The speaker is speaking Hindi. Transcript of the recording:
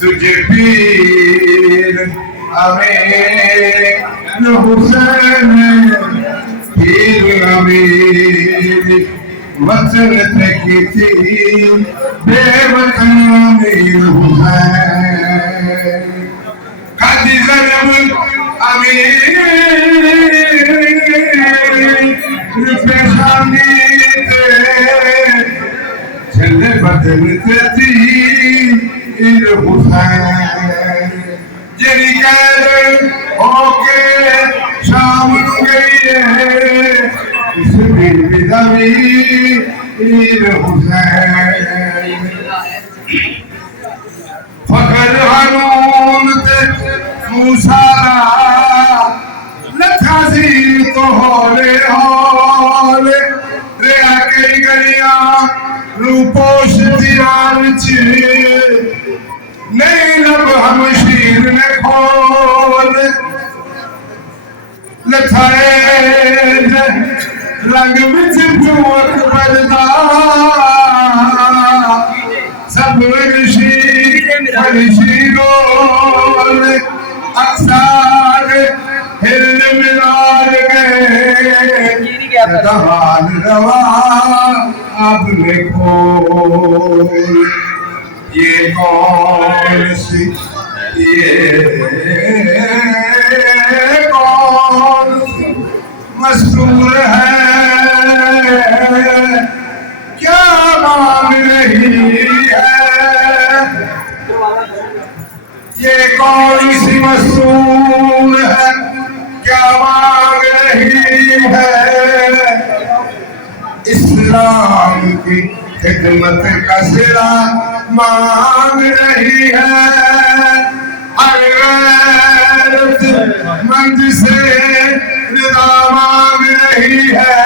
तुझे पीर अमीर हुसैन पीर अमीर वतन की थी बेवतन अमीर हुसैन काजी ज़ैनब अमीर पेशानी चले बदल तेरी इन हुसैन जेरी कैद होके शाम गई है इस बिदावी इन हुसैन फकर हारून ते मूसा लखासी तो होले होले रे कई गलियां रूपोश दीवार ची नहीं लब हम शीर ने खोल लथाए रंग बिच जुवक बजदा सब शीरोल अक्सार हिल मिलार गए दहाल रवा अब देखो ये कौन सी ये कौन सी मस्तूर है क्या मांग रही है ये कौन सी मस्तूर है क्या मांग रही है इस्लाम की खिदमत का सिला मांग रही है हर गैरतमंद से रिदा मांग रही है